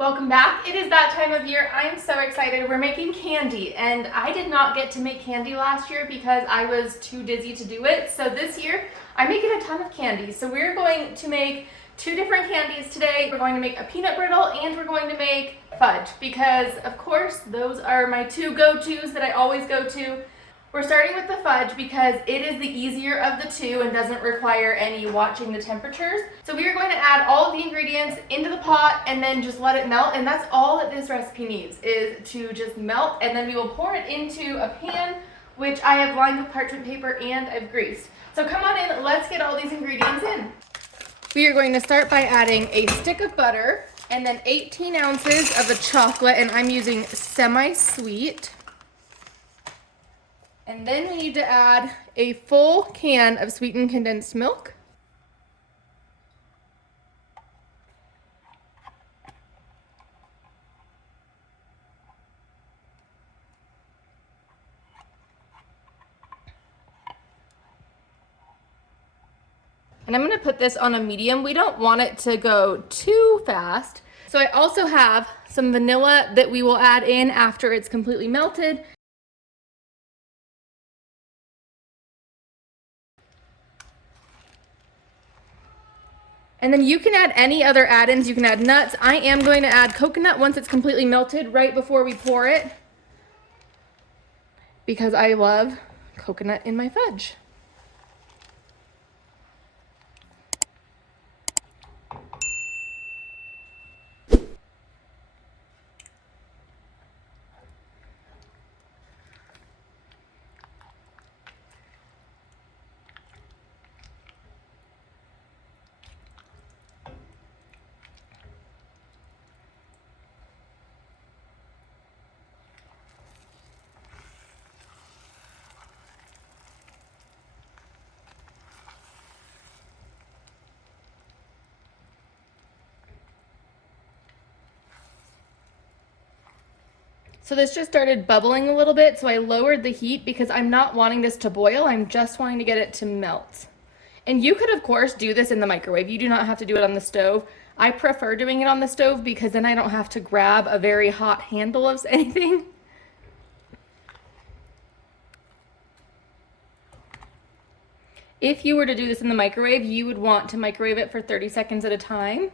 Welcome back. It is that time of year. I am so excited. We're making candy, and I did not get to make candy last year because I was too dizzy to do it. So this year, I'm making a ton of candy. So we're going to make two different candies today. We're going to make a peanut brittle and we're going to make fudge because, of course, those are my two go-tos that I always go to. We're starting with the fudge because it is the easier of the two and doesn't require any watching the temperatures. So we are going to add all of the ingredients into the pot and then just let it melt, and that's all that this recipe needs, is to just melt, and then we will pour it into a pan which I have lined with parchment paper and I've greased. So come on in, let's get all these ingredients in. We are going to start by adding a stick of butter and then 18 ounces of a chocolate, and I'm using semi-sweet. And then we need to add a full can of sweetened condensed milk. And I'm going to put this on a medium. We don't want it to go too fast. So I also have some vanilla that we will add in after it's completely melted. And then you can add any other add-ins. You can add nuts. I am going to add coconut once it's completely melted right before we pour it, because I love coconut in my fudge. So this just started bubbling a little bit, so I lowered the heat because I'm not wanting this to boil. I'm just wanting to get it to melt. And you could, of course, do this in the microwave. You do not have to do it on the stove. I prefer doing it on the stove because then I don't have to grab a very hot handle of anything. If you were to do this in the microwave, you would want to microwave it for 30 seconds at a time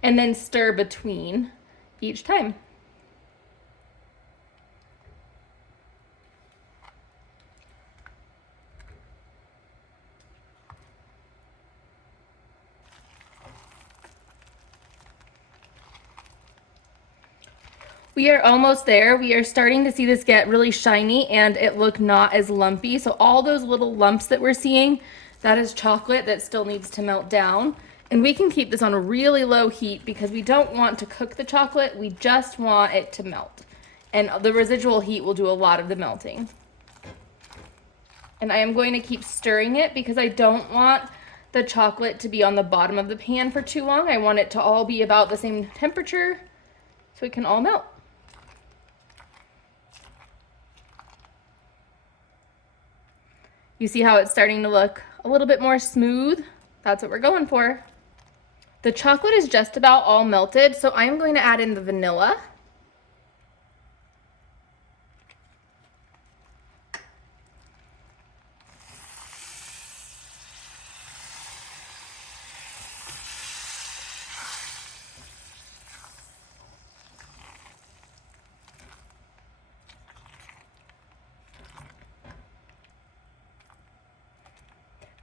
and then stir between each time. We are almost there. We are starting to see this get really shiny and it look not as lumpy. So all those little lumps that we're seeing, that is chocolate that still needs to melt down. And we can keep this on a really low heat because we don't want to cook the chocolate. We just want it to melt. And the residual heat will do a lot of the melting. And I am going to keep stirring it because I don't want the chocolate to be on the bottom of the pan for too long. I want it to all be about the same temperature so it can all melt. You see how it's starting to look a little bit more smooth? That's what we're going for. The chocolate is just about all melted, so I'm going to add in the vanilla.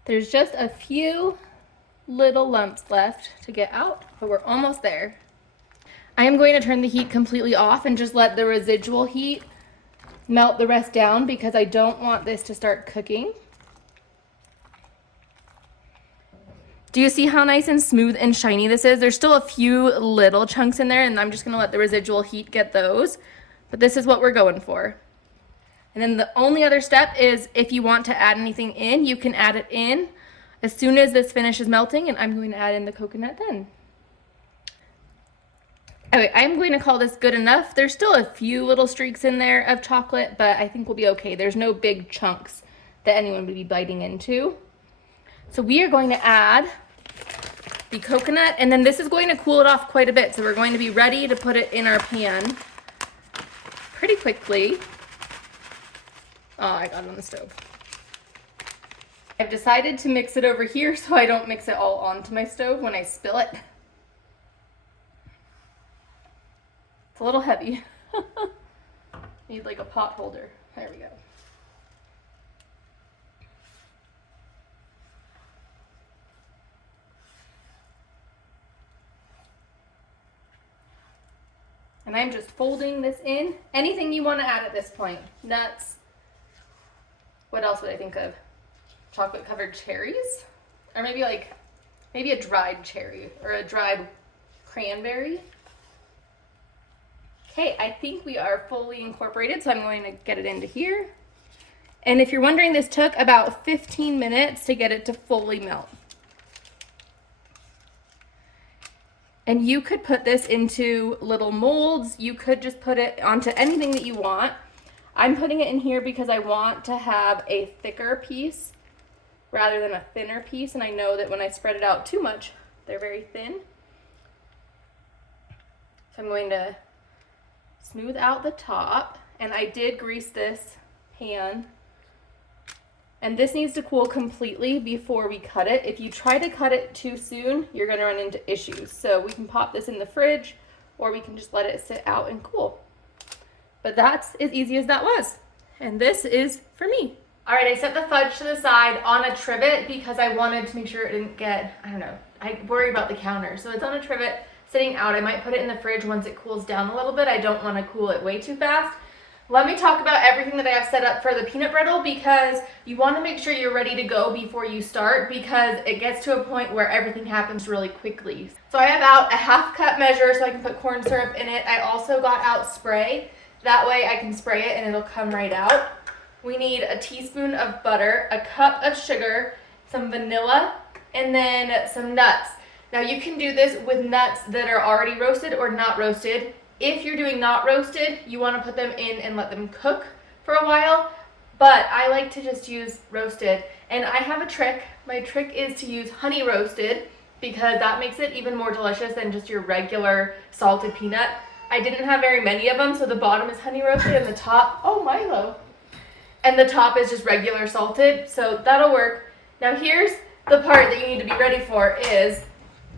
There's just a few little lumps left to get out, but we're almost there. I am going to turn the heat completely off and just let the residual heat melt the rest down because I don't want this to start cooking. Do you see how nice and smooth and shiny this is? There's still a few little chunks in there, and I'm just gonna let the residual heat get those, but this is what we're going for. And then the only other step is if you want to add anything in, you can add it in as soon as this finishes melting, and I'm going to add in the coconut then. Okay, I'm going to call this good enough. There's still a few little streaks in there of chocolate, but I think we'll be okay. There's no big chunks that anyone would be biting into. So we are going to add the coconut, and then this is going to cool it off quite a bit. So we're going to be ready to put it in our pan pretty quickly. Oh, I got it on the stove. I've decided to mix it over here so I don't mix it all onto my stove when I spill it. It's a little heavy. Need like a pot holder. There we go. And I'm just folding this in. Anything you want to add at this point. Nuts. What else would I think of? Chocolate covered cherries? Or maybe a dried cherry or a dried cranberry. Okay, I think we are fully incorporated, so I'm going to get it into here. And if you're wondering, this took about 15 minutes to get it to fully melt. And you could put this into little molds. You could just put it onto anything that you want. I'm putting it in here because I want to have a thicker piece rather than a thinner piece. And I know that when I spread it out too much, they're very thin. So I'm going to smooth out the top. And I did grease this pan. And this needs to cool completely before we cut it. If you try to cut it too soon, you're gonna run into issues. So we can pop this in the fridge, or we can just let it sit out and cool. But that's as easy as that was. And this is for me. All right, I set the fudge to the side on a trivet because I wanted to make sure it didn't get, I don't know, I worry about the counter. So it's on a trivet sitting out. I might put it in the fridge once it cools down a little bit. I don't wanna cool it way too fast. Let me talk about everything that I have set up for the peanut brittle, because you want to make sure you're ready to go before you start, because it gets to a point where everything happens really quickly. So I have out a 1/2 cup measure so I can put corn syrup in it. I also got out spray. That way I can spray it and it'll come right out. We need a teaspoon of butter, a cup of sugar, some vanilla, and then some nuts. Now you can do this with nuts that are already roasted or not roasted. If you're doing not roasted, you want to put them in and let them cook for a while, but I like to just use roasted. And I have a trick. My trick is to use honey roasted, because that makes it even more delicious than just your regular salted peanut. I didn't have very many of them, so the bottom is honey roasted and the top, oh Milo, and the top is just regular salted, so that'll work. Now here's the part that you need to be ready for is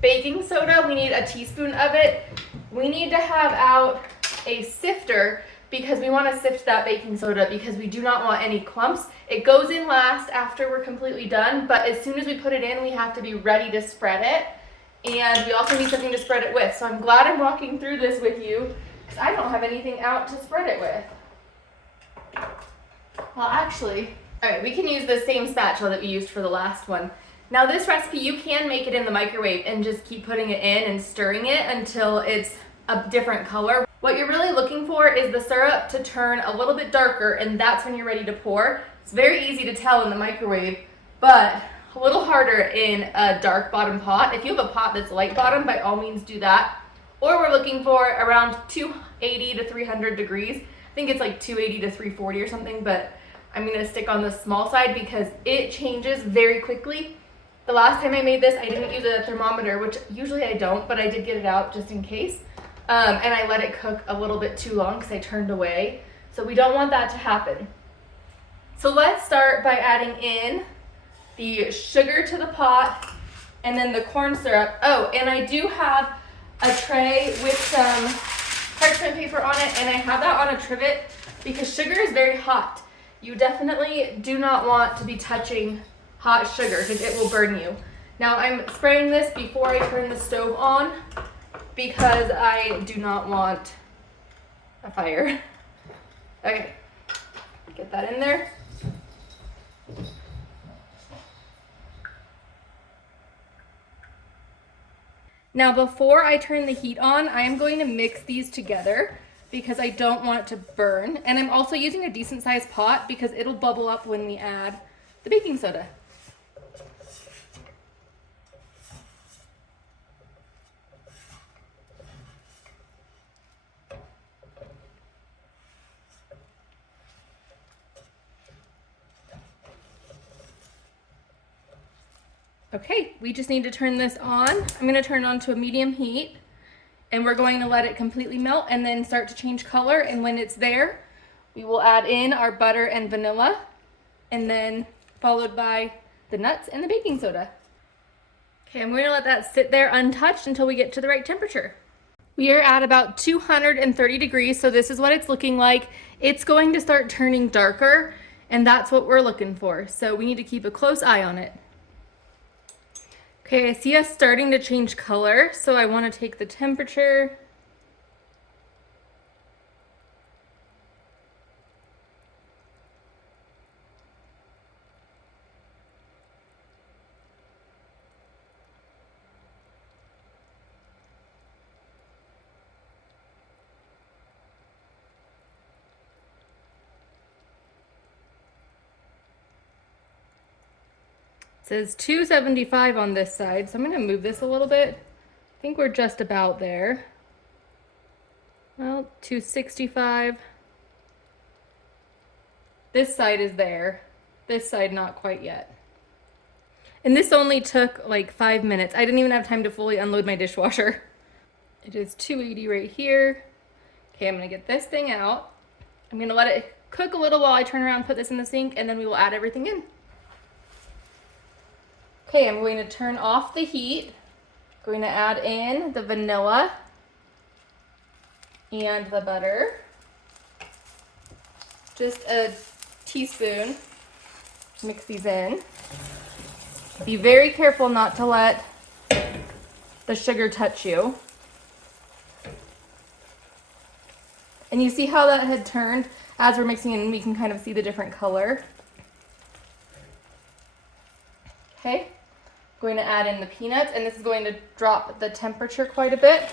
baking soda. We need a teaspoon of it. We need to have out a sifter because we want to sift that baking soda, because we do not want any clumps. It goes in last after we're completely done, but as soon as we put it in, we have to be ready to spread it. And we also need something to spread it with. So I'm glad I'm walking through this with you, because I don't have anything out to spread it with. Well, actually, all right, we can use the same spatula that we used for the last one. Now this recipe, you can make it in the microwave and just keep putting it in and stirring it until it's a different color. What you're really looking for is the syrup to turn a little bit darker, and that's when you're ready to pour. It's very easy to tell in the microwave, but a little harder in a dark bottom pot. If you have a pot that's light bottom, by all means do that. Or we're looking for around 280 to 300 degrees. I think it's like 280 to 340 or something, but I'm gonna stick on the small side because it changes very quickly. The last time I made this, I didn't use a thermometer, which usually I don't, but I did get it out just in case. And I let it cook a little bit too long because I turned away. So we don't want that to happen. So let's start by adding in the sugar to the pot and then the corn syrup. Oh, and I do have a tray with some parchment paper on it, and I have that on a trivet because sugar is very hot. You definitely do not want to be touching hot sugar because it will burn you. Now I'm spraying this before I turn the stove on because I do not want a fire. Okay, get that in there. Now before I turn the heat on, I am going to mix these together because I don't want it to burn. And I'm also using a decent sized pot because it'll bubble up when we add the baking soda. Okay, we just need to turn this on. I'm gonna turn it on to a medium heat, and we're going to let it completely melt and then start to change color. And when it's there, we will add in our butter and vanilla, and then followed by the nuts and the baking soda. Okay, I'm going to let that sit there untouched until we get to the right temperature. We are at about 230 degrees, so this is what it's looking like. It's going to start turning darker, and that's what we're looking for. So we need to keep a close eye on it. Okay, I see us starting to change color, so I want to take the temperature. It says 275 on this side, so I'm going to move this a little bit. I think we're just about there. Well, 265. This side is there. This side not quite yet. And this only took like 5 minutes. I didn't even have time to fully unload my dishwasher. It is 280 right here. Okay, I'm gonna get this thing out. I'm gonna let it cook a little while I turn around, put this in the sink, and then we will add everything in. Okay, I'm going to turn off the heat. Going to add in the vanilla and the butter. Just a teaspoon. Mix these in. Be very careful not to let the sugar touch you. And you see how that had turned as we're mixing it, and we can kind of see the different color. Okay, going to add in the peanuts, and this is going to drop the temperature quite a bit.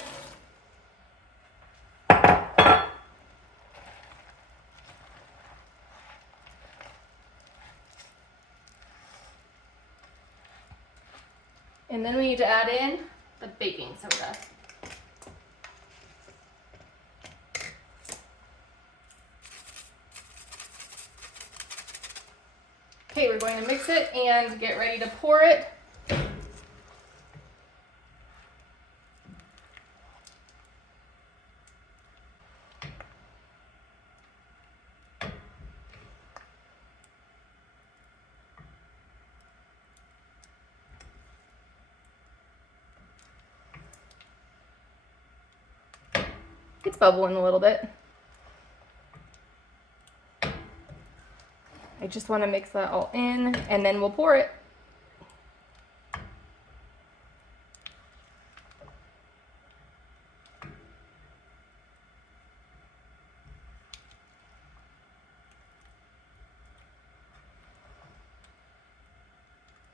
And then we need to add in the baking soda. Okay, we're going to mix it and get ready to pour it. It's bubbling a little bit. I just want to mix that all in, and then we'll pour it.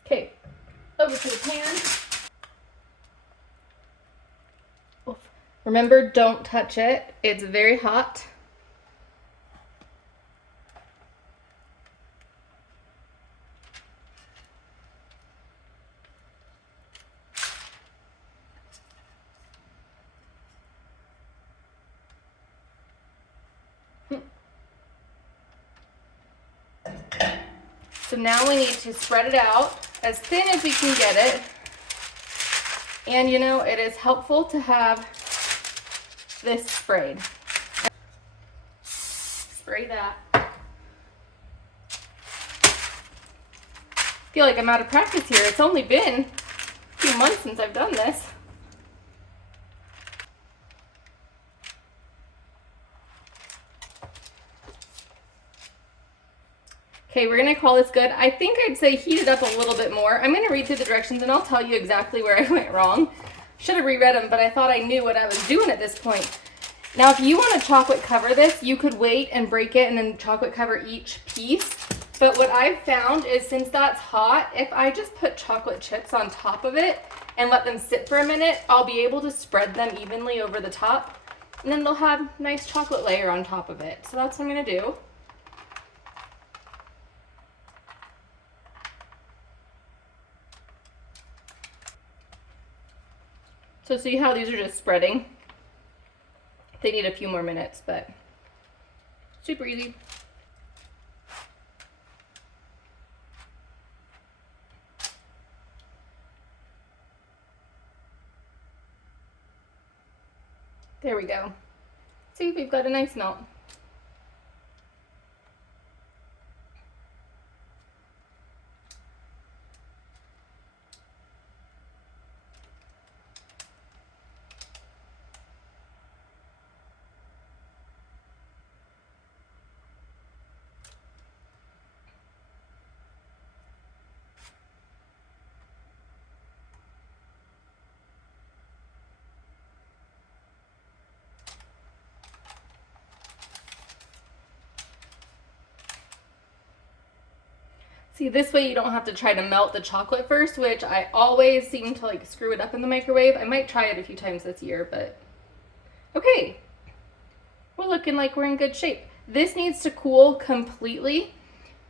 Okay, over to the pan. Remember, don't touch it. It's very hot. So now we need to spread it out as thin as we can get it. And you know, it is helpful to have this sprayed. Spray that. I feel like I'm out of practice here. It's only been a few months since I've done this. Okay, we're gonna call this good. I think I'd say heat it up a little bit more. I'm gonna read through the directions and I'll tell you exactly where I went wrong. Should have reread them, but I thought I knew what I was doing at this point. Now, if you want to chocolate cover this, you could wait and break it and then chocolate cover each piece. But what I've found is, since that's hot, if I just put chocolate chips on top of it and let them sit for a minute, I'll be able to spread them evenly over the top. And then they'll have a nice chocolate layer on top of it. So that's what I'm gonna do. So see how these are just spreading? They need a few more minutes, but super easy. There we go. See, we've got a nice melt. See, this way you don't have to try to melt the chocolate first, which I always seem to like screw it up in the microwave. I might try it a few times this year, but okay. We're looking like we're in good shape. This needs to cool completely,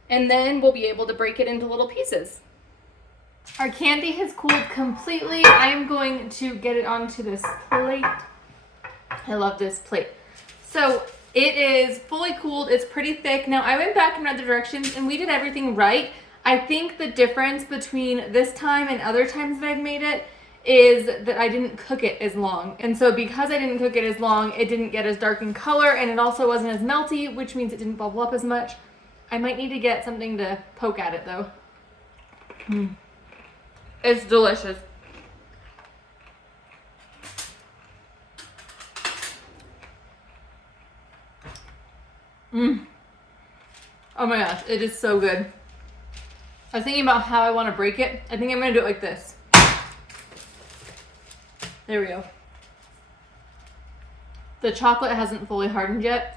and then we'll be able to break it into little pieces. Our candy has cooled completely. I am going to get it onto this plate. I love this plate. So it is fully cooled. It's pretty thick. Now I went back in other directions and we did everything right. I think the difference between this time and other times that I've made it is that I didn't cook it as long. And so because I didn't cook it as long, it didn't get as dark in color, and it also wasn't as melty, which means it didn't bubble up as much. I might need to get something to poke at it though. It's delicious. Oh my gosh, it is so good. I was thinking about how I want to break it. I think I'm going to do it like this. There we go. The chocolate hasn't fully hardened yet.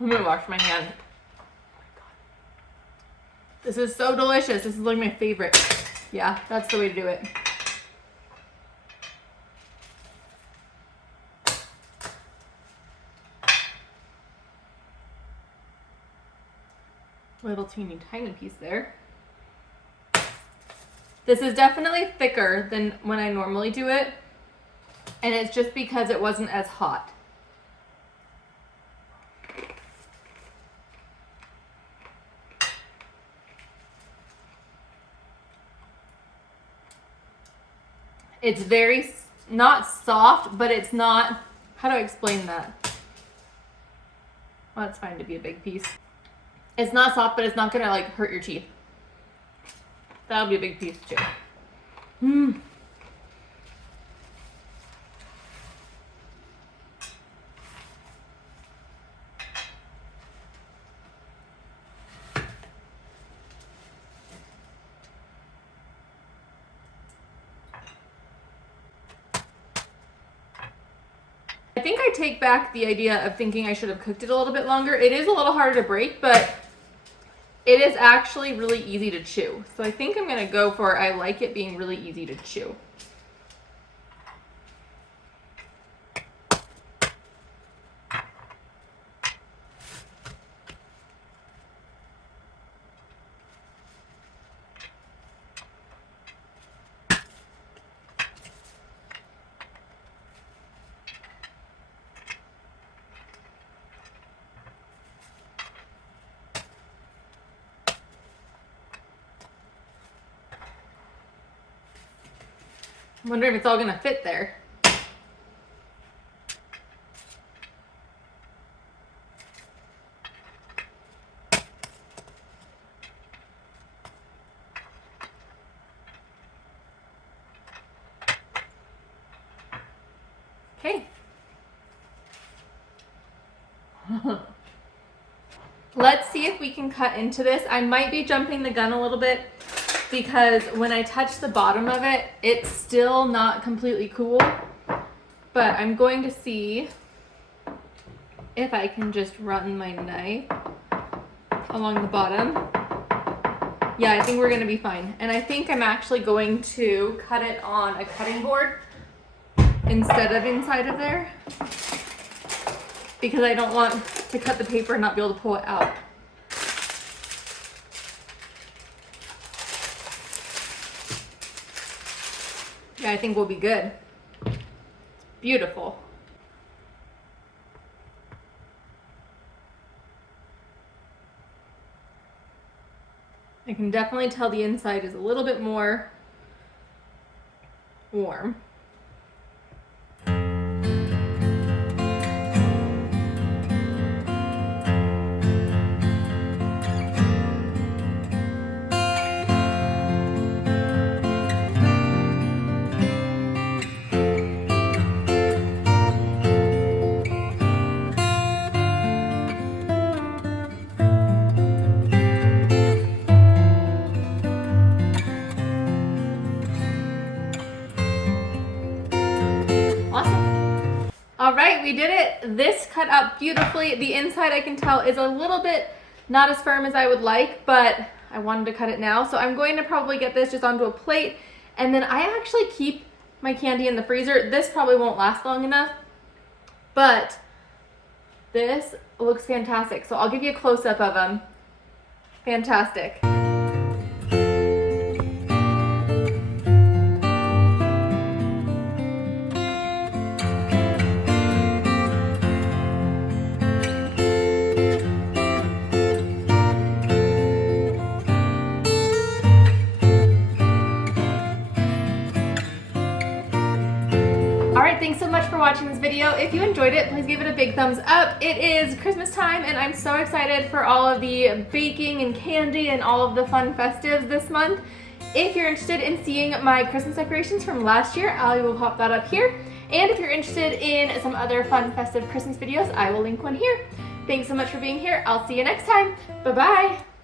I'm going to wash my hand. Oh my God. This is so delicious. This is like my favorite. Yeah, that's the way to do it. Little teeny tiny piece there. This is definitely thicker than when I normally do it, and it's just because it wasn't as hot. It's very, not soft, but it's not, how do I explain that? Well, it's fine to be a big piece. It's not soft, but it's not gonna like hurt your teeth. That'll be a big piece too. I think I take back the idea of thinking I should have cooked it a little bit longer. It is a little harder to break, but it is actually really easy to chew. So I think I'm gonna go for, I like it being really easy to chew. I'm wondering if it's all gonna fit there. Okay. Let's see if we can cut into this. I might be jumping the gun a little bit because when I touch the bottom of it, it's still not completely cool. But I'm going to see if I can just run my knife along the bottom. Yeah, I think we're gonna be fine. And I think I'm actually going to cut it on a cutting board instead of inside of there, because I don't want to cut the paper and not be able to pull it out. Yeah, I think we'll be good. It's beautiful. I can definitely tell the inside is a little bit more warm. right, we did it. This cut out beautifully. The inside, I can tell, is a little bit not as firm as I would like, but I wanted to cut it now. So I'm going to probably get this just onto a plate, and then I actually keep my candy in the freezer. This probably won't last long enough, but this looks fantastic. So I'll give you a close-up of them. Fantastic. Alright, thanks so much for watching this video. If you enjoyed it, please give it a big thumbs up. It is Christmas time and I'm so excited for all of the baking and candy and all of the fun festives this month. If you're interested in seeing my Christmas decorations from last year, I will pop that up here. And if you're interested in some other fun festive Christmas videos, I will link one here. Thanks so much for being here. I'll see you next time. Bye-bye.